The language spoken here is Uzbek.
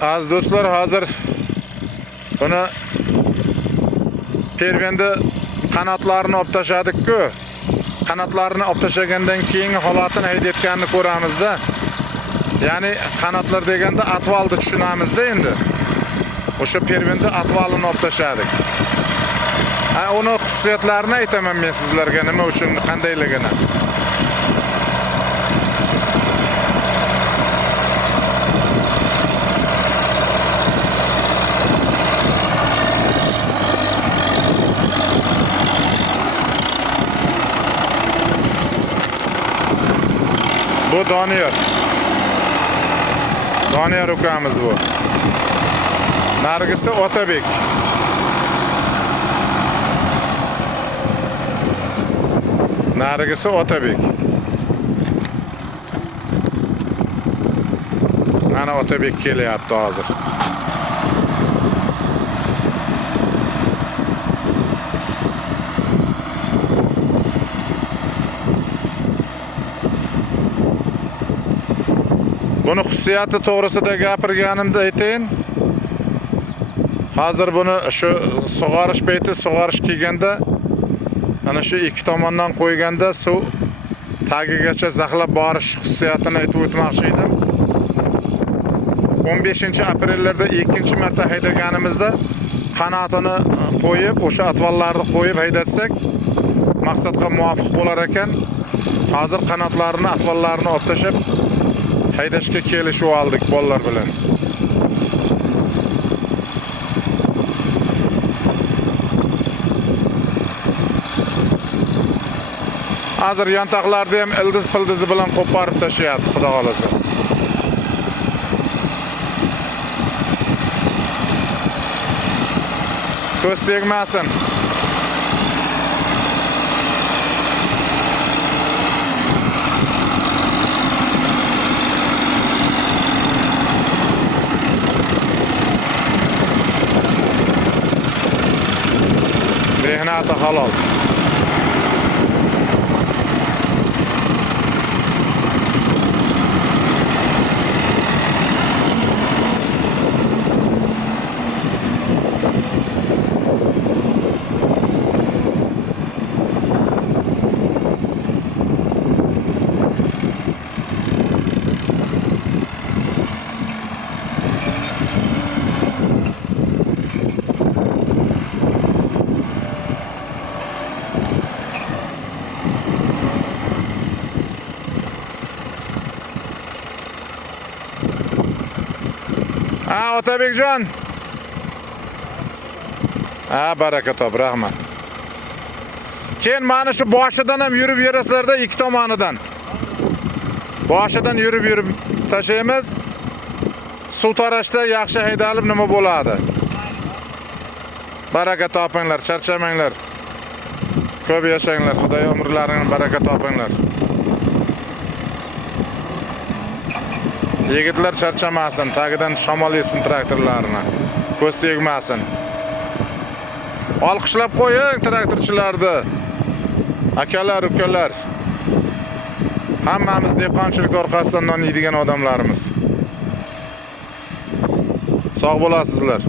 Az do'stlar, hozir buni pervenda qanotlarini olib tashladik-ku. Qanotlarini olib tashlagandan keyingi holatini haydayotganini ko'ramizda. Ya'ni qanotlar deganda atvalni tushunamizda endi. O'sha pervanda atvalini olib tashladik. Uni xususiyatlarini aytaman men sizlarga, nima uchun, qandayligini. Bu Doniyor ukamiz bu. Nargisi Otabek. Nargisi Otabek. Mana Otabek kelyapti hozir. Buni xususiyati to'g'risida gapirganimda aytayin. Hozir buni shu sug'orish payti, sug'orish kelganda, ana shu ikki tomondan qo'yganda suv tagigacha saqlab borish xususiyatini aytib o'tmoqchi edim. 15-aprellarda ikkinchi marta haydaganimizda qanotini qo'yib, o'sha atvallarni qo'yib haydatsak, maqsadga muvofiq bo'lar ekan. Hozir qanotlarini, atvallarini olib tashlab haydashga kelishib oldik bolalar bilan. Hozir yontaqlarni ham ildiz-pildizi bilan qo'parib tashlayapti, xudo xolasa. Ko'z tegmasin. Mehnati halol. Otabekjon. Baraka top, rahmat. Keyin mana shu boshidan ham yurib yerasizlarda, ikki tomonidan. Boshidan yurib tashlaymiz. Suv tarashda yaxshi haydalib nima bo'ladi? Baraka topinglar, charchamanglar. Ko'p yashanglar, Xudo umrlaringni baraka topinglar. Yigitlar charchamasin, tagidan shamol yesin traktorlarini. Ko'z tegmasin. Olqishlab qo'ying traktorchilarni. Akalar, ukalar. Hammamiz dehqonchilik orqasidan non yeydigan odamlarimiz. Sog' bo'lasizlar.